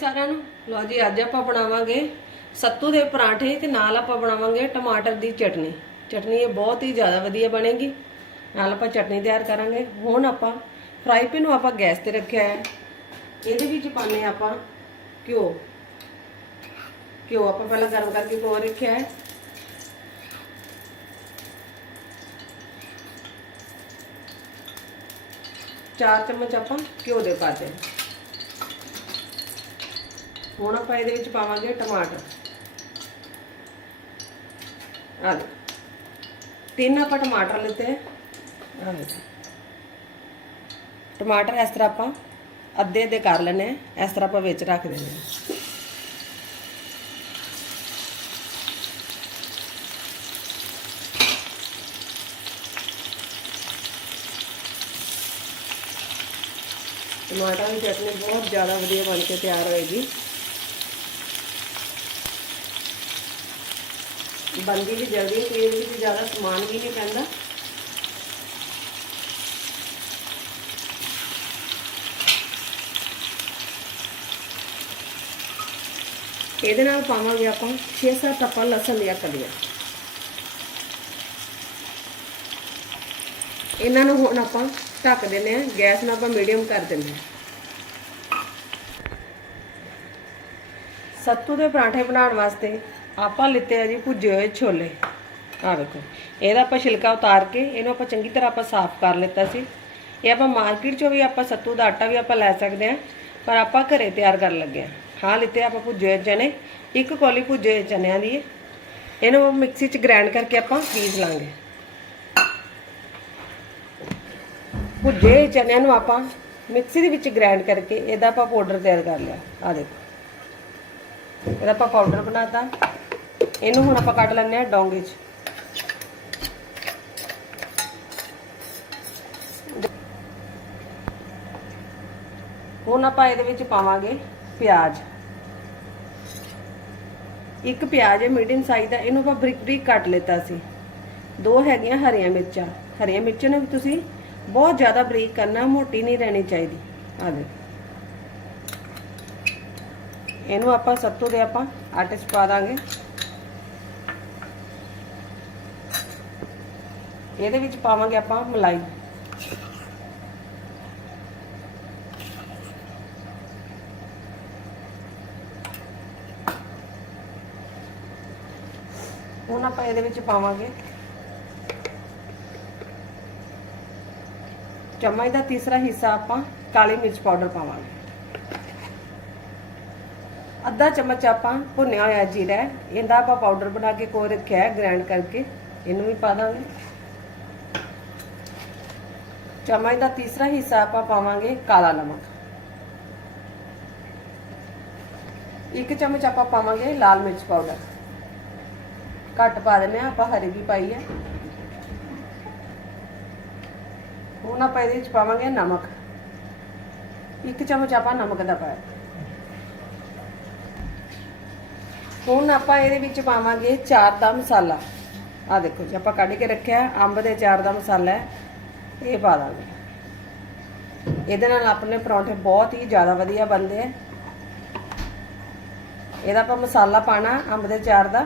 ਸਾਰਿਆਂ ਨੂੰ। ਲਓ ਜੀ, ਅੱਜ ਆਪਾਂ ਬਣਾਵਾਂਗੇ ਸੱਤੂ ਦੇ ਪਰਾਂਠੇ ਤੇ ਨਾਲ ਆਪਾਂ ਬਣਾਵਾਂਗੇ ਟਮਾਟਰ ਦੀ ਚਟਨੀ। ਚਟਨੀ ਇਹ ਬਹੁਤ ਹੀ ਜ਼ਿਆਦਾ ਵਧੀਆ ਬਣੇਗੀ। ਨਾਲ ਆਪਾਂ ਚਟਨੀ ਤਿਆਰ ਕਰਾਂਗੇ। ਹੁਣ ਆਪਾਂ ਫਰਾਈ ਪੈਨ ਨੂੰ ਆਪਾਂ ਗੈਸ ਤੇ ਰੱਖਿਆ ਹੈ। ਇਹਦੇ ਵਿੱਚ ਪਾਣੇ ਆਪਾਂ ਘਿਓ। ਘਿਓ ਆਪਾਂ ਪਹਿਲਾਂ ਗਰਮ ਕਰਕੇ ਘਿਓ ਰੱਖਿਆ ਹੈ। ਚਾਰ ਚਮਚ ਆਪਾਂ ਘਿਓ ਦੇ ਪਾਤੇ ਹੁਣ ਆਪਾਂ ਇਹਦੇ ਵਿੱਚ ਪਾਵਾਂਗੇ ਟਮਾਟਰ। ਆ ਲਓ। ਤਿੰਨ ਆਪਾਂ ਟਮਾਟਰ ਲਿੱਤੇ ਆ ਲਓ ਟਮਾਟਰ ਇਸ ਤਰ੍ਹਾਂ ਆਪਾਂ ਅੱਧੇ ਅੱਧੇ ਕਰ ਲੈਣੇ ਆ ਇਸ ਤਰ੍ਹਾਂ ਆਪਾਂ ਵਿੱਚ ਰੱਖ ਦੇਣੇ ਆ ਟਮਾਟਰ ਦੀ ਚਟਨੀ ਬਹੁਤ ਜ਼ਿਆਦਾ ਵਧੀਆ ਬਣ ਕੇ ਤਿਆਰ ਹੋਏਗੀ। ਬਣਦੀ ਵੀ ਜਲਦੀ ਤੇਲ ਵਿੱਚ ਜ਼ਿਆਦਾ ਸਮਾਨ ਵੀ ਨਹੀਂ ਪੈਂਦਾ। ਇਹਦੇ ਨਾਲ ਪਾਵਾਂਗੇ ਆਪਾਂ 6-7 ਆਪਾਂ ਲਸਣ ਦੀਆਂ ਕਲੀਆਂ। ਇਹਨਾਂ ਨੂੰ ਹੁਣ ਆਪਾਂ ਢੱਕ ਦਿੰਦੇ ਆ ਗੈਸ ਨੂੰ ਆਪਾਂ ਮੀਡੀਅਮ ਕਰ ਦਿੰਦੇ ਆ ਸੱਤੂ ਦੇ ਪਰਾਂਠੇ ਬਣਾਉਣ ਵਾਸਤੇ ਆਪਾਂ ਲਿੱਤੇ ਆ ਜੀ ਭੁੱਜੇ ਹੋਏ ਛੋਲੇ। ਆ ਵੇਖੋ। ਇਹਦਾ ਆਪਾਂ ਛਿਲਕਾ ਉਤਾਰ ਕੇ ਇਹਨੂੰ ਆਪਾਂ ਚੰਗੀ ਤਰ੍ਹਾਂ ਆਪਾਂ ਸਾਫ਼ ਕਰ ਲਿੱਤਾ ਸੀ। ਇਹ ਆਪਾਂ ਮਾਰਕੀਟ ਚੋਂ ਵੀ ਆਪਾਂ ਸੱਤੂ ਦਾ ਆਟਾ ਵੀ ਆਪਾਂ ਲੈ ਸਕਦੇ ਆ ਪਰ ਆਪਾਂ ਘਰੇ ਤਿਆਰ ਕਰਨ ਲੱਗੇ ਆ ਹਾਂ ਲਿੱਤੇ ਆਪਾਂ ਭੁੱਜੇ ਹੋਏ ਚਨੇ। ਇੱਕ ਕੋਲੀ ਭੁੱਜੇ ਹੋਏ ਚਨਿਆਂ ਦੀ ਇਹਨੂੰ ਮਿਕਸੀ 'ਚ ਗ੍ਰਾਈਂਡ ਕਰਕੇ ਆਪਾਂ ਪੀਸ ਲਾਂਗੇ। ਭੁੱਜੇ ਹੋਏ ਚਨਿਆਂ ਨੂੰ ਆਪਾਂ ਮਿਕਸੀ ਦੇ ਵਿੱਚ ਗ੍ਰਾਈਂਡ ਕਰਕੇ ਇਹਦਾ ਆਪਾਂ ਪਾਊਡਰ ਤਿਆਰ ਕਰ ਲਿਆ। ਆ ਦੇਖੋ। ਇਹਦਾ ਆਪਾਂ ਪਾਊਡਰ ਬਣਾਤਾ। ਇਹਨੂੰ ਹੁਣ ਆਪਾਂ ਕੱਢ ਲੈਂਦੇ ਆ ਡੋਂਗੇ 'ਚ। ਹੁਣ ਆਪਾਂ ਇਹਦੇ ਵਿੱਚ ਪਾਵਾਂਗੇ ਪਿਆਜ਼। ਇੱਕ ਪਿਆਜ਼ ਹੈ ਮੀਡੀਅਮ ਸਾਈਜ਼ ਦਾ, ਇਹਨੂੰ ਆਪਾਂ ਬਰੀਕ ਬਰੀਕ ਕੱਟ ਲਿੱਤਾ ਸੀ। ਦੋ ਹੈਗੀਆਂ ਹਰੀਆਂ ਮਿਰਚਾਂ। ਹਰੀਆਂ ਮਿਰਚਾਂ ਨੂੰ ਵੀ ਤੁਸੀਂ ਬਹੁਤ ਜ਼ਿਆਦਾ ਬਰੀਕ ਕਰਨਾ, ਮੋਟੀ ਨਹੀਂ ਰਹਿਣੀ ਚਾਹੀਦੀ। ਆ ਦੇਖੋ। ਇਹਨੂੰ ਆਪਾਂ ਸੱਤੂ ਦੇ ਆਪਾਂ ਆਟੇ 'ਚ ਪਾ ਦਾਂਗੇ। ਇਹਦੇ ਵਿੱਚ ਪਾਵਾਂਗੇ ਆਪਾਂ ਮਲਾਈ। ਹੁਣ ਆਪਾਂ ਇਹਦੇ ਵਿੱਚ ਪਾਵਾਂਗੇ। ਚਮਚ ਦਾ ਤੀਸਰਾ ਹਿੱਸਾ ਆਪਾਂ ਕਾਲੀ ਮਿਰਚ ਪਾਊਡਰ ਪਾਵਾਂਗੇ। ਅੱਧਾ ਚਮਚ ਆਪਾਂ ਭੁੰਨਿਆ ਹੋਇਆ ਜੀਰਾ ਇਹਦਾ ਆਪਾਂ ਪਾਊਡਰ ਬਣਾ ਕੇ ਕੋ ਰੱਖਿਆ ਹੈ ਗ੍ਰਾਈਂਡ ਕਰਕੇ, ਇਹਨੂੰ ਵੀ ਪਾ ਦਾਂਗੇ। ਚਮਚ ਦਾ ਤੀਸਰਾ ਹਿੱਸਾ ਆਪਾਂ ਪਾਵਾਂਗੇ ਕਾਲਾ ਨਮਕ। ਇੱਕ ਚਮਚ ਆਪਾਂ ਪਾਵਾਂਗੇ ਲਾਲ ਮਿਰਚ ਪਾਊਡਰ। ਘੱਟ ਪਾ ਦਿੰਦੇ ਆ ਆਪਾਂ ਹਰੀ ਵੀ ਪਾਈ ਹੈ। ਹੁਣ ਆਪਾਂ ਇਹਦੇ ਵਿੱਚ ਪਾਵਾਂਗੇ ਨਮਕ। ਇੱਕ ਚਮਚ ਆਪਾਂ ਨਮਕ ਦਾ ਪਾਇਆ। ਹੁਣ ਆਪਾਂ ਇਹਦੇ ਵਿੱਚ ਪਾਵਾਂਗੇ ਚਾਰ ਦਾ ਮਸਾਲਾ। ਆ ਦੇਖੋ ਜੀ, ਆਪਾਂ ਕੱਢ ਕੇ ਰੱਖਿਆ, ਅੰਬ ਦੇ ਚਾਰ ਦਾ ਮਸਾਲਾ ਹੈ। ਇਹ ਪਾ ਦਾਂਗੇ ਇਹਦੇ ਨਾਲ ਆਪਣੇ ਪਰੌਂਠੇ ਬਹੁਤ ਹੀ ਜ਼ਿਆਦਾ ਵਧੀਆ ਬਣਦੇ ਆ। ਇਹਦਾ ਆਪਾਂ ਮਸਾਲਾ ਪਾਣਾ, ਅੰਬ ਦੇ ਚਾਰ ਦਾ।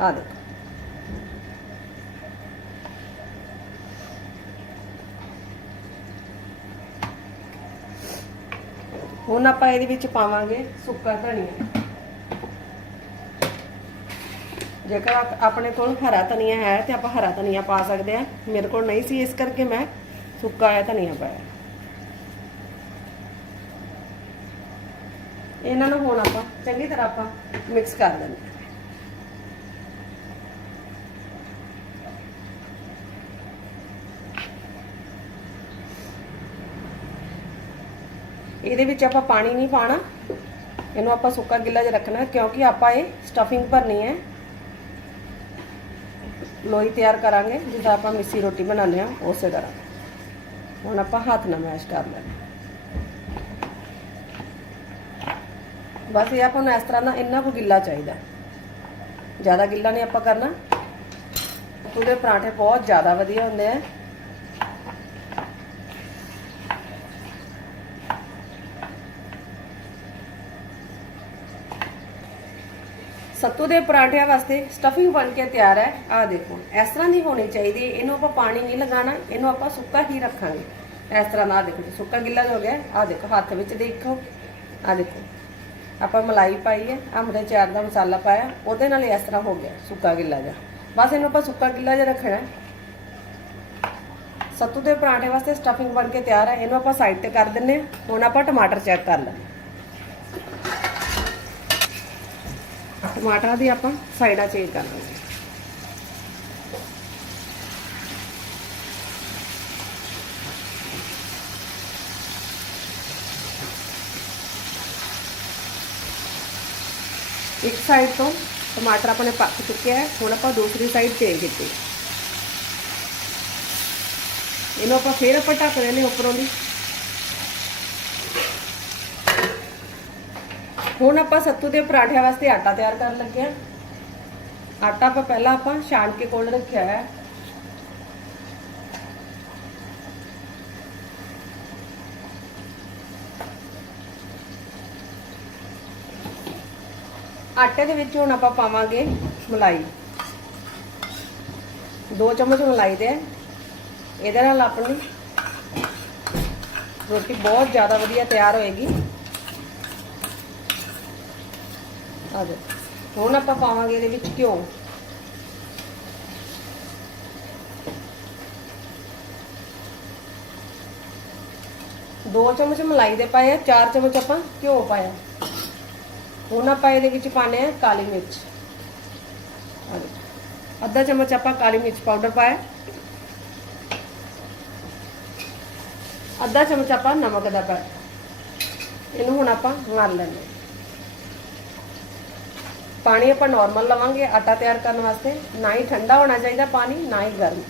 ਆ ਦੇਖੋ। ਹੁਣ ਆਪਾਂ ਇਹਦੇ ਵਿੱਚ ਪਾਵਾਂਗੇ ਸੁੱਕਾ ਧਨੀਆ। ਜੇਕਰ ਆਪਣੇ ਕੋਲ ਹਰਾ ਧਨੀਆ ਹੈ ਤੇ ਆਪਾਂ ਹਰਾ ਧਨੀਆ ਪਾ ਸਕਦੇ ਆ ਮੇਰੇ ਕੋਲ ਨਹੀਂ ਸੀ, ਇਸ ਕਰਕੇ ਮੈਂ ਸੁੱਕਾ ਹੋਇਆ ਧਨੀਆ ਪਾਇਆ। ਇਹਨਾਂ ਨੂੰ ਹੁਣ ਆਪਾਂ ਚੰਗੀ ਤਰ੍ਹਾਂ ਆਪਾਂ ਮਿਕਸ ਕਰ ਦਿੰਦੇ ਇਹਦੇ ਵਿੱਚ ਆਪਾਂ ਪਾਣੀ ਨਹੀਂ ਪਾਣਾ ਇਹਨੂੰ ਆਪਾਂ ਸੁੱਕਾ ਗਿੱਲਾ ਜਿਹਾ ਰੱਖਣਾ, ਕਿਉਂਕਿ ਆਪਾਂ ਇਹ ਸਟਫਿੰਗ ਭਰਨੀ ਹੈ। ਲੋਈ ਤਿਆਰ ਕਰਾਂਗੇ, ਜਿੱਦਾਂ ਆਪਾਂ ਮਿੱਸੀ ਰੋਟੀ ਬਣਾਉਂਦੇ ਆ ਉਸੇ ਤਰ੍ਹਾਂ। ਹੁਣ ਆਪਾਂ ਹੱਥ ਨਾਲ ਮੈਸ਼ ਕਰ ਲੈਣਾ ਬਸ ਇਹ ਆਪਾਂ ਨੂੰ ਇਸ ਤਰ੍ਹਾਂ ਦਾ ਇੰਨਾ ਕੁ ਗਿੱਲਾ ਚਾਹੀਦਾ। ਜ਼ਿਆਦਾ ਗਿੱਲਾ ਨਹੀਂ ਆਪਾਂ ਕਰਨਾ। ਉਹਦੇ ਪਰਾਂਠੇ ਬਹੁਤ ਜ਼ਿਆਦਾ ਵਧੀਆ ਹੁੰਦੇ ਆ। ਸੱਤੂ ਦੇ ਪਰਾਂਠਿਆਂ ਵਾਸਤੇ ਸਟਫਿੰਗ ਬਣ ਕੇ ਤਿਆਰ ਹੈ। ਆਹ ਦੇਖੋ, ਇਸ ਤਰ੍ਹਾਂ ਦੀ ਹੋਣੀ ਚਾਹੀਦੀ ਇਹਨੂੰ ਆਪਾਂ ਪਾਣੀ ਨਹੀਂ ਲਗਾਉਣਾ, ਇਹਨੂੰ ਆਪਾਂ ਸੁੱਕਾ ਹੀ ਰੱਖਾਂਗੇ। ਇਸ ਤਰ੍ਹਾਂ ਦਾ ਆਹ ਦੇਖੋ ਸੁੱਕਾ ਗਿੱਲਾ ਹੋ ਗਿਆ। ਆਹ ਦੇਖੋ, ਹੱਥ ਵਿੱਚ ਦੇਖੋ। ਆਹ ਦੇਖੋ, ਆਪਾਂ ਮਲਾਈ ਪਾਈ ਹੈ ਅਮਰੇ ਚਾਰ ਦਾ ਮਸਾਲਾ ਪਾਇਆ। ਉਹਦੇ ਨਾਲ ਇਸ ਤਰ੍ਹਾਂ ਹੋ ਗਿਆ, ਸੁੱਕਾ ਗਿੱਲਾ ਜਿਹਾ। ਬਸ ਇਹਨੂੰ ਆਪਾਂ ਸੁੱਕਾ ਗਿੱਲਾ ਜਿਹਾ ਰੱਖਣਾ ਹੈ। ਸੱਤੂ ਦੇ ਪਰਾਂਠੇ ਵਾਸਤੇ ਸਟਫਿੰਗ ਬਣ ਕੇ ਤਿਆਰ ਹੈ। ਇਹਨੂੰ ਆਪਾਂ ਸਾਈਡ ਤੇ ਕਰ ਦਿੰਨੇ ਹਾਂ। ਹੁਣ ਆਪਾਂ ਟਮਾਟਰ ਚੈੱਕ ਕਰ ਲੈਂਦੇ ਟਮਾਟਰਾਂ ਦੀ ਆਪਾਂ ਸਾਈਡਾਂ ਚੇਂਜ ਕਰ ਲਾਂਗੇ ਇੱਕ ਸਾਈਡ ਤੋਂ ਟਮਾਟਰ ਆਪਣੇ ਪੱਕ ਚੁੱਕਿਆ ਹੈ, ਹੁਣ ਆਪਾਂ ਦੂਸਰੀ ਸਾਈਡ ਚੇਂਜ ਕੀਤੀ ਇਹਨੂੰ ਆਪਾਂ ਫੇਰ ਆਪਾਂ ਢੱਕ ਦੇਣੇ ਉੱਪਰੋਂ ਦੀ। ਹੁਣ ਆਪਾਂ ਸੱਤੂ ਦੇ ਪਰਾਠਿਆਂ ਵਾਸਤੇ ਆਟਾ ਤਿਆਰ ਕਰਨ ਲੱਗੇ ਹਾਂ। ਆਟਾ ਆਪਾਂ ਪਹਿਲਾਂ ਆਪਾਂ ਛਾਣ ਕੇ ਕੋਲ ਰੱਖਿਆ ਹੈ। ਆਟੇ ਦੇ ਵਿੱਚ ਹੁਣ ਆਪਾਂ ਪਾਵਾਂਗੇ ਮਲਾਈ। 2 ਚਮਚ ਮਲਾਈ ਦੇ। ਇਹਦੇ ਨਾਲ ਆਪਣੀ ਰੋਟੀ ਬਹੁਤ ਜ਼ਿਆਦਾ ਵਧੀਆ ਤਿਆਰ ਹੋਏਗੀ। ਆ ਦੇ ਹੁਣ ਆਪਾਂ ਪਾਵਾਂਗੇ ਇਹਦੇ ਵਿੱਚ ਘਿਓ। ਦੋ ਚਮਚ ਮਲਾਈ ਦੇ ਪਾਏ ਆ 4 ਚਮਚ ਆਪਾਂ ਘਿਓ ਪਾਇਆ। ਹੁਣ ਆਪਾਂ ਇਹਦੇ ਵਿੱਚ ਪਾਣੇ ਆ ਕਾਲੀ ਮਿਰਚ। ਅੱਧਾ ਚਮਚ ਆਪਾਂ ਕਾਲੀ ਮਿਰਚ ਪਾਊਡਰ ਪਾਇਆ। ਅੱਧਾ ਚਮਚ ਆਪਾਂ ਨਮਕ ਦਾ ਪਾਇਆ। ਇਹਨੂੰ ਹੁਣ ਆਪਾਂ ਮਲ ਲੈਂਦੇ ਹਾਂ। ਪਾਣੀ ਆਪਾਂ ਨਾਰਮਲ ਲਵਾਂਗੇ ਆਟਾ ਤਿਆਰ ਕਰਨ ਵਾਸਤੇ ਨਾ ਹੀ ਠੰਡਾ ਹੋਣਾ ਚਾਹੀਦਾ ਪਾਣੀ ਨਾ ਹੀ ਗਰਮ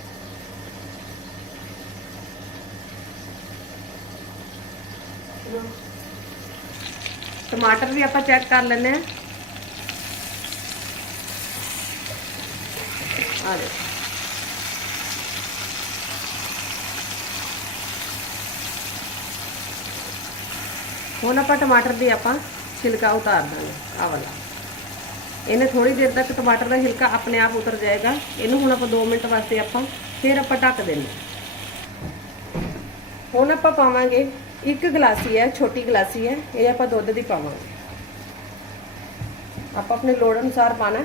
ਟਮਾਟਰ ਵੀ ਆਪਾਂ ਚੈੱਕ ਕਰ ਲੈਂਦੇ ਆ ਆ ਦੇਖੋ ਹੁਣ ਆਪਾਂ ਟਮਾਟਰ ਦੀ ਆਪਾਂ ਛਿਲਕਾ ਉਤਾਰ ਦਾਂਗੇ ਆ ਵਾਲਾ ਇਹਨੇ ਥੋੜੀ ਦੇਰ ਤੱਕ ਟਮਾਟਰ ਦਾ ਹਿਲਕਾ ਆਪਣੇ ਆਪ ਉਤਰ ਜਾਏਗਾ। ਇਹਨੂੰ ਹੁਣ ਆਪਾਂ 2 ਮਿੰਟ ਵਾਸਤੇ ਆਪਾਂ ਫਿਰ ਆਪਾਂ ਢੱਕ ਦੇਣਾ ਹੁਣ ਆਪਾਂ ਪਾਵਾਂਗੇ ਇੱਕ ਗਲਾਸੀ ਹੈ, ਛੋਟੀ ਗਲਾਸੀ ਹੈ, ਇਹ ਆਪਾਂ ਦੁੱਧ ਦੀ ਪਾਵਾਂਗੇ। ਆਪਾਂ ਆਪਣੇ ਲੋੜ ਅਨੁਸਾਰ ਪਾਣਾ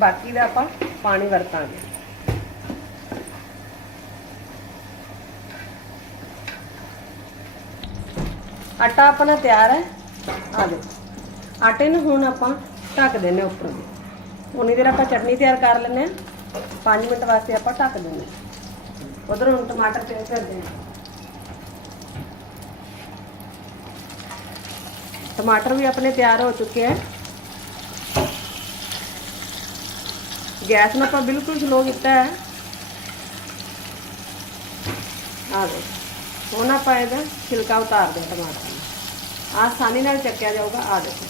ਬਾਕੀ ਦਾ ਆਪਾਂ ਪਾਣੀ ਵਰਤਾਂਗੇ ਆਟਾ ਆਪਣਾ ਤਿਆਰ ਹੈ ਆ ਦੇਖੋ ਆਟੇ ਨੂੰ ਹੁਣ ਆਪਾਂ ਢੱਕ ਦਿੰਨੇ ਉੱਪਰੋਂ ਦੀ ਉਨੀ ਦੇਰ ਆਪਾਂ ਚਟਨੀ ਤਿਆਰ ਕਰ ਲੈਂਦੇ ਹਾਂ 5 ਮਿੰਟ ਵਾਸਤੇ ਆਪਾਂ ਢੱਕ ਦਿੰਦੇ ਉਧਰ ਹੁਣ ਟਮਾਟਰ ਤਿਆਰ ਕਰਦੇ ਹਾਂ ਟਮਾਟਰ ਵੀ ਆਪਣੇ ਤਿਆਰ ਹੋ ਚੁੱਕੇ ਹੈ ਗੈਸ ਨੂੰ ਆਪਾਂ ਬਿਲਕੁਲ ਸਲੋ ਕੀਤਾ ਹੈ। ਆ ਦੇ ਹੁਣ ਆਪਾਂ ਇਹਦਾ ਛਿਲਕਾ ਉਤਾਰ ਦੇ ਟਮਾਟਰ ਦਾ ਆਸਾਨੀ ਨਾਲ ਚੱਕਿਆ ਜਾਊਗਾ ਆ ਦੇਖੋ।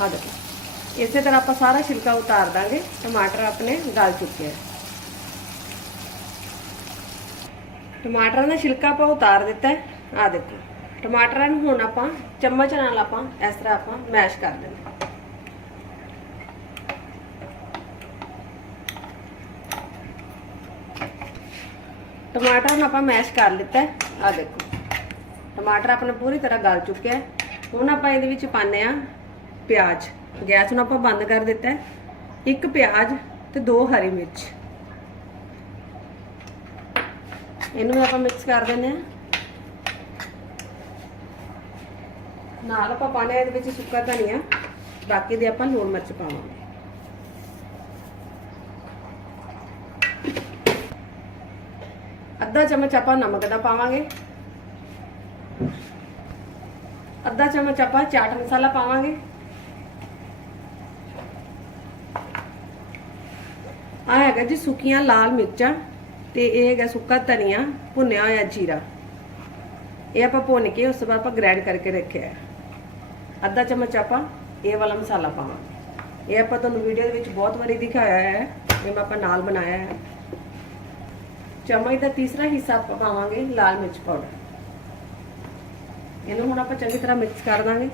ਆ ਦੇਖੋ, ਇਸੇ ਤਰ੍ਹਾਂ ਆਪਾਂ ਸਾਰਾ ਛਿਲਕਾ ਉਤਾਰ ਦਾਂਗੇ, ਟਮਾਟਰ ਆਪਣੇ ਗਲ ਚੁੱਕੇ ਆ। ਟਮਾਟਰਾਂ ਦਾ ਛਿਲਕਾ ਆਪਾਂ ਉਤਾਰ ਦਿੱਤਾ ਆ ਦੇਖੋ। ਟਮਾਟਰਾਂ ਨੂੰ ਹੁਣ ਆਪਾਂ ਚਮਚ ਨਾਲ ਆਪਾਂ ਇਸ ਤਰ੍ਹਾਂ ਆਪਾਂ ਮੈਸ਼ ਕਰ ਦੇਣਾ ਟਮਾਟਰ ਨੂੰ ਆਪਾਂ ਮੈਸ਼ ਕਰ ਲਿੱਤਾ ਆ ਦੇਖੋ, ਟਮਾਟਰ ਆਪਣਾ ਪੂਰੀ ਤਰ੍ਹਾਂ ਗਲ ਚੁੱਕਿਆ ਹੈ। ਹੁਣ ਆਪਾਂ ਇਹਦੇ ਵਿੱਚ ਪਾਣੇ ਆ ਪਿਆਜ਼। ਗੈਸ ਨੂੰ ਆਪਾਂ ਬੰਦ ਕਰ ਦਿੱਤਾ ਇੱਕ ਪਿਆਜ਼ ਤੇ ਦੋ ਹਰੀ ਮਿਰਚ। ਇਹਨੂੰ ਵੀ ਆਪਾਂ ਮਿਕਸ ਕਰ ਦਿੰਦੇ ਆ ਨਾਲ ਆਪਾਂ ਪਾਣੇ ਇਹਦੇ ਵਿੱਚ ਸੁੱਕਾ ਧਨੀਆ, ਬਾਕੀ ਦੇ ਆਪਾਂ ਲੂਣ ਮਿਰਚ ਪਾਵਾਂਗੇ। ਅੱਧਾ ਚਮਚ ਆਪਾਂ ਨਮਕ ਦਾ ਪਾਵਾਂਗੇ। ਅੱਧਾ ਚਮਚ ਆਪਾਂ ਚਾਟ ਮਸਾਲਾ ਪਾਵਾਂਗੇ। ਆ ਹੈਗਾ ਜੀ ਸੁੱਕੀਆਂ ਲਾਲ ਮਿਰਚਾਂ ਤੇ ਇਹ ਹੈਗਾ ਸੁੱਕਾ ਧਨੀਆ ਭੁੰਨਿਆ ਹੋਇਆ ਜੀਰਾ। ਇਹ ਆਪਾਂ ਭੁੰਨ ਕੇ ਉਸ ਤੋਂ ਬਾਅਦ ਆਪਾਂ ਗ੍ਰਾਈਂਡ ਕਰਕੇ ਰੱਖਿਆ ਹੈ। ਅੱਧਾ ਚਮਚ ਆਪਾਂ ਇਹ ਵਾਲਾ ਮਸਾਲਾ ਪਾਵਾਂਗੇ। ਇਹ ਆਪਾਂ ਤੁਹਾਨੂੰ ਵੀਡੀਓ ਦੇ ਵਿੱਚ ਬਹੁਤ ਵਾਰੀ ਦਿਖਾਇਆ ਹੈ। ਇਹ ਮੈਂ ਆਪਾਂ ਨਾਲ ਬਣਾਇਆ ਹੈ। ਚਮਚ ਦਾ ਤੀਸਰਾ ਹਿੱਸਾ ਆਪਾਂ ਪਾਵਾਂਗੇ ਲਾਲ ਮਿਰਚ ਪਾਊਡਰ। ਇਹਨੂੰ ਹੁਣ ਆਪਾਂ ਚੰਗੀ ਤਰ੍ਹਾਂ ਮਿਕਸ ਕਰ ਦਾਂਗੇ।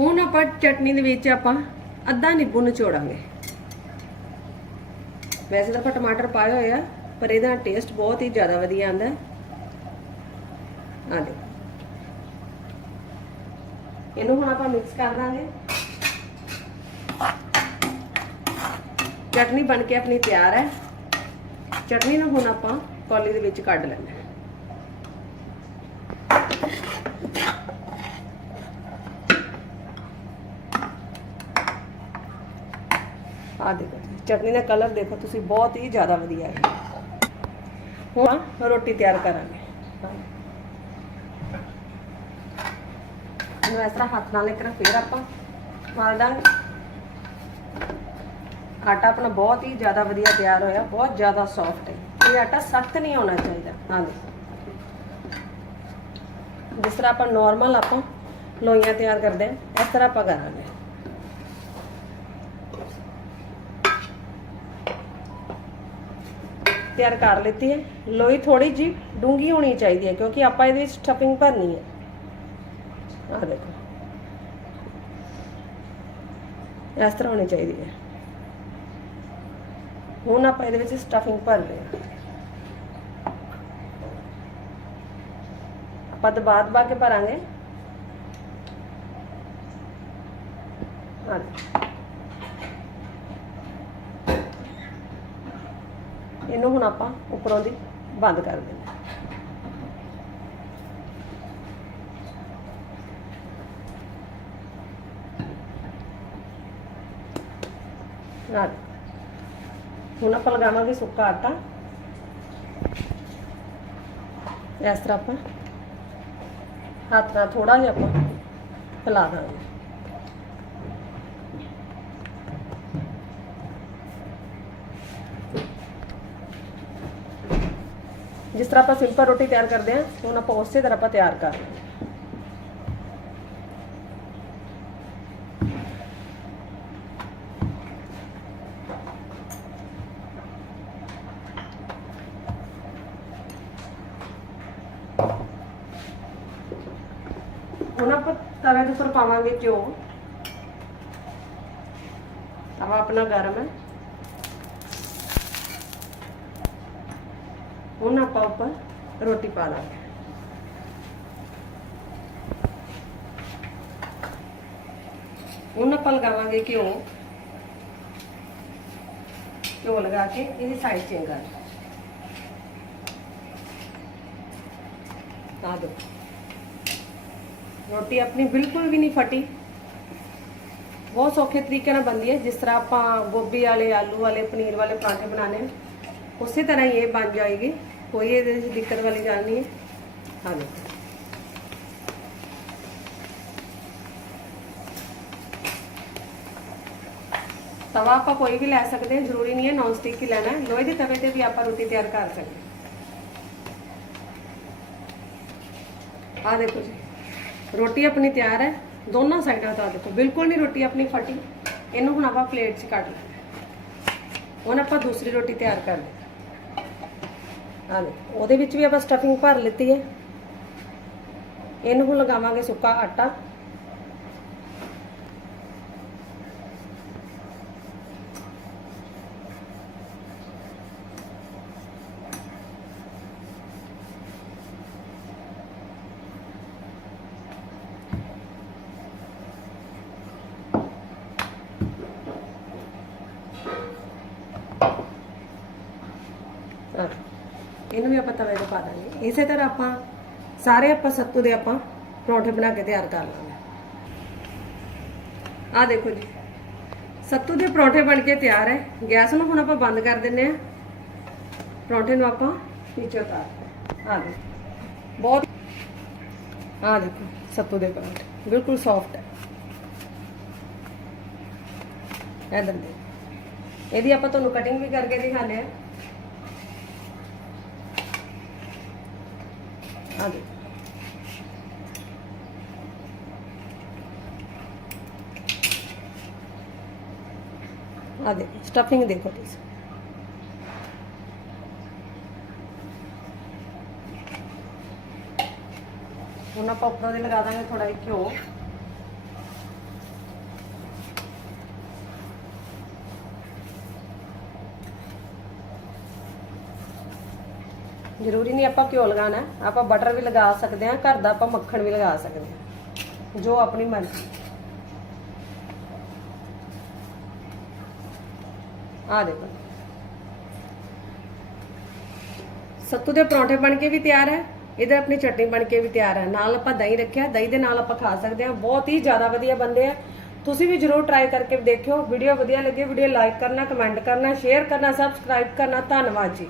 ਹੁਣ ਆਪਾਂ ਚਟਨੀ ਦੇ ਵਿੱਚ ਆਪਾਂ ਅੱਧਾ ਨਿੰਬੂ ਨਿਚੋੜਾਂਗੇ। ਵੈਸੇ ਤਾਂ ਆਪਾਂ ਟਮਾਟਰ ਪਾਏ ਹੋਏ ਆ, ਪਰ ਇਹਦਾ ਟੇਸਟ ਬਹੁਤ ਹੀ ਜ਼ਿਆਦਾ ਵਧੀਆ ਆਂਦਾ ਆ ਦੇ ਇਹਨੂੰ ਹੁਣ ਆਪਾਂ ਮਿਕਸ ਕਰ ਦਾਂਗੇ। ਚਟਨੀ ਬਣ ਕੇ ਆਪਣੀ ਤਿਆਰ ਹੈ। ਚਟਨੀ ਨੂੰ ਹੁਣ ਆਪਾਂ ਕੌਲੀ ਦੇ ਵਿੱਚ ਕੱਢ ਲੈਣਾ ਹੈ ਆ ਦੇਖੋ ਜੀ, ਚਟਨੀ ਦਾ ਕਲਰ ਦੇਖੋ, ਤੁਸੀਂ ਬਹੁਤ ਹੀ ਜ਼ਿਆਦਾ ਵਧੀਆ ਹੈ। ਹੁਣ ਰੋਟੀ ਤਿਆਰ ਕਰਾਂਗੇ। ਇਹਨੂੰ ਇਸ ਤਰ੍ਹਾਂ ਹੱਥ ਨਾਲ ਇੱਕ ਵਾਰ ਫੇਰ ਆਪਾਂ ਮਾਰ ਦਾਂਗੇ। ਆਟਾ ਆਪਣਾ ਬਹੁਤ ਹੀ ਜ਼ਿਆਦਾ ਵਧੀਆ ਤਿਆਰ ਹੋਇਆ, ਬਹੁਤ ਜ਼ਿਆਦਾ ਸੌਫਟ ਹੈ। ਇਹ ਆਟਾ ਸਖਤ ਨਹੀਂ ਹੋਣਾ ਚਾਹੀਦਾ। ਹਾਂਜੀ। ਜਿਸ ਤਰ੍ਹਾਂ ਆਪਾਂ ਨਾਰਮਲ ਆਪਾਂ ਲੋਈਆਂ ਤਿਆਰ ਕਰਦੇ ਹਾਂ, ਇਸ ਤਰ੍ਹਾਂ ਆਪਾਂ ਕਰਾਂਗੇ। ਤਿਆਰ ਕਰ ਲਿੱਤੀ ਹੈ। ਲੋਈ ਥੋੜੀ ਜੀ ਡੂੰਗੀ ਹੋਣੀ ਚਾਹੀਦੀ ਹੈ ਕਿਉਂਕਿ ਆਪਾਂ ਇਹਦੇ ਵਿੱਚ ਸਟਫਿੰਗ ਭਰਨੀ ਹੈ। ਆਹ ਦੇਖੋ। ਇਸ ਤਰ੍ਹਾਂ ਹੋਣੀ ਚਾਹੀਦੀ ਹੈ। ਹੁਣ ਆਪਾਂ ਇਹਦੇ ਵਿੱਚ ਸਟਫਿੰਗ ਭਰ ਰਹੇ ਹਾਂ ਆਪਾਂ ਦਬਾ ਦਬਾ ਕੇ ਭਰਾਂਗੇ। ਆਹ ਇਹਨੂੰ ਹੁਣ ਆਪਾਂ ਉੱਪਰੋਂ ਦੀ ਬੰਦ ਕਰ ਦਿੰਦੇ ਹਾਂ। ਹੁਣ ਆਪਾਂ ਲਗਾਵਾਂਗੇ ਸੁੱਕਾ ਆਟਾ। ਇਸ ਤਰ੍ਹਾਂ ਆਪਾਂ ਹੱਥ ਨਾਲ ਥੋੜਾ ਜਿਹਾ ਆਪਾਂ ਫੈਲਾ ਦਾਂਗੇ। ਜਿਸ ਤਰ੍ਹਾਂ ਆਪਾਂ ਸਿੰਪਲ ਰੋਟੀ ਤਿਆਰ ਕਰਦੇ ਹਾਂ ਹੁਣ ਆਪਾਂ ਉਸੇ ਤਰ੍ਹਾਂ ਆਪਾਂ ਤਿਆਰ ਕਰ ਲਾਂਗੇ ਹੁਣ ਆਪਾਂ ਤਵੇ ਦੇ ਉੱਪਰ ਪਾਵਾਂਗੇ ਘਿਓ ਤਵਾ ਆਪਣਾ ਗਰਮ ਹੈ ਹੁਣ ਆਪਾਂ ਉੱਪਰ ਰੋਟੀ ਪਾ ਦਾਂਗੇ ਹੁਣ ਆਪਾਂ ਲਗਾਵਾਂਗੇ ਘਿਓ ਘਿਓ ਲਗਾ ਕੇ ਇਹਦੀ ਸਾਈਡ ਚੇਂਜ ਕਰ ਆ ਦੋ ਰੋਟੀ ਆਪਣੀ ਬਿਲਕੁਲ ਵੀ ਨਹੀਂ ਫਟੀ ਬਹੁਤ ਸੌਖੇ ਤਰੀਕੇ ਨਾਲ ਬਣਦੀ ਹੈ ਜਿਸ ਤਰ੍ਹਾਂ ਆਪਾਂ ਗੋਭੀ ਵਾਲੇ ਆਲੂ ਵਾਲੇ ਪਨੀਰ ਵਾਲੇ ਪਰਾਂਠੇ ਬਣਾਣੇ ਨੇ ਉਸੇ ਤਰ੍ਹਾਂ ਹੀ ਇਹ ਬਣ ਜਾਏਗੀ ਕੋਈ ਇਹਦੇ ਵਿੱਚ ਦਿੱਕਤ ਵਾਲੀ ਗੱਲ ਨਹੀਂ ਹੈ। ਹਾਂ ਦੇਖੋ ਤਵਾ ਆਪਾਂ ਕੋਈ ਵੀ ਲੈ ਸਕਦੇ ਹਾਂ, ਜ਼ਰੂਰੀ ਨਹੀਂ ਹੈ ਨੌਨ ਸਟਿਕ ਹੀ ਲੈਣਾ। ਹੈ ਲੋਹੇ ਦੇ ਤਵੇ ਤੇ ਵੀ ਆਪਾਂ ਰੋਟੀ ਤਿਆਰ ਕਰ ਸਕਦੇ ਆ ਦੇਖੋ ਜੀ, ਰੋਟੀ ਆਪਣੀ ਤਿਆਰ ਹੈ। ਦੋਨੋਂ ਸਾਈਡਾਂ ਤੋਂ ਦੇਖੋ, ਬਿਲਕੁਲ ਨਹੀਂ ਰੋਟੀ ਆਪਣੀ ਫਟੀ। ਇਹਨੂੰ ਹੁਣ ਆਪਾਂ ਪਲੇਟ 'ਚ ਕੱਢ ਲਾਂਗੇ ਹੁਣ ਆਪਾਂ ਦੂਸਰੀ ਰੋਟੀ ਤਿਆਰ ਕਰਦੇ ਲਈ ਹਾਂ ਉਹਦੇ ਵਿੱਚ ਵੀ ਆਪਾਂ ਸਟਫਿੰਗ ਭਰ ਲਿੱਤੀ ਹੈ। ਇਹਨੂੰ ਲਗਾਵਾਂਗੇ ਸੁੱਕਾ ਆਟਾ ਹਾਂ। ਇਹਨੂੰ ਵੀ ਆਪਾਂ ਤਵੇ ਤੇ ਪਾ ਦਾਂਗੇ ਇਸੇ ਤਰ੍ਹਾਂ ਆਪਾਂ ਸਾਰੇ ਆਪਾਂ ਸੱਤੂ ਦੇ ਆਪਾਂ ਪਰੌਂਠੇ ਬਣਾ ਕੇ ਤਿਆਰ ਕਰ ਲਾਂਗੇ। ਆਹ ਦੇਖੋ ਜੀ। ਸੱਤੂ ਦੇ ਪਰੌਂਠੇ ਬਣ ਕੇ ਤਿਆਰ ਹੈ। ਗੈਸ ਨੂੰ ਹੁਣ ਆਪਾਂ ਬੰਦ ਕਰ ਦਿੰਨੇ ਆ ਪਰੌਂਠੇ ਨੂੰ ਆਪਾਂ ਨੀਚੇ ਉਤਾਰ ਆ ਦੇਖੋ। ਬਹੁਤ ਆਹ ਦੇਖੋ, ਸੱਤੂ ਦੇ ਪਰੌਂਠੇ। ਬਿਲਕੁਲ ਸੌਫਟ ਹੈ। ਇਹ ਦੇ ਇਹਦੀ ਆਪਾਂ ਤੁਹਾਨੂੰ ਕਟਿੰਗ ਵੀ ਕਰਕੇ ਦਿਖਾਣੇ ਆ ਆ ਦੇਖੋ ਆ ਦੇਖੋ ਸਟਫਿੰਗ ਦੇਖੋ ਤੁਸੀਂ ਹੁਣ ਆਪਾਂ ਉੱਪਰੋਂ ਦੇ ਲਗਾ ਦਾਂਗੇ ਥੋੜਾ ਜਿਹਾ ਘਿਓ ਜ਼ਰੂਰੀ ਨਹੀਂ ਆਪਾਂ ਘਿਓ ਲਗਾਣਾ ਆਪਾਂ ਬਟਰ ਵੀ ਲਗਾ ਸਕਦੇ ਹਾਂ, ਘਰ ਦਾ ਆਪਾਂ ਮੱਖਣ ਵੀ ਲਗਾ ਸਕਦੇ ਹਾਂ। ਜੋ ਆਪਣੀ ਮਰਜ਼ੀ। ਆ ਦੇਖੋ। ਸੱਤੂ ਦੇ ਪਰੌਂਠੇ ਬਣ ਕੇ ਵੀ ਤਿਆਰ ਹੈ, ਇਹਦੇ ਆਪਣੀ ਚਟਨੀ ਬਣ ਕੇ ਵੀ ਤਿਆਰ ਹੈ। ਨਾਲ ਆਪਾਂ ਦਹੀਂ ਰੱਖਿਆ, ਦਹੀਂ ਦੇ ਨਾਲ ਆਪਾਂ ਖਾ ਸਕਦੇ ਹਾਂ। ਬਹੁਤ ਹੀ ਜ਼ਿਆਦਾ ਵਧੀਆ ਬਣਦੇ ਆ। ਤੁਸੀਂ ਵੀ ਜਰੂਰ ਟਰਾਈ ਕਰਕੇ ਦੇਖਿਓ। ਵੀਡੀਓ ਵਧੀਆ ਲੱਗੇ, ਵੀਡੀਓ ਲਾਈਕ ਕਰਨਾ ਕਮੈਂਟ ਕਰਨਾ ਸ਼ੇਅਰ ਕਰਨਾ ਸਬਸਕ੍ਰਾਈਬ ਕਰਨਾ। ਧੰਨਵਾਦ ਜੀ।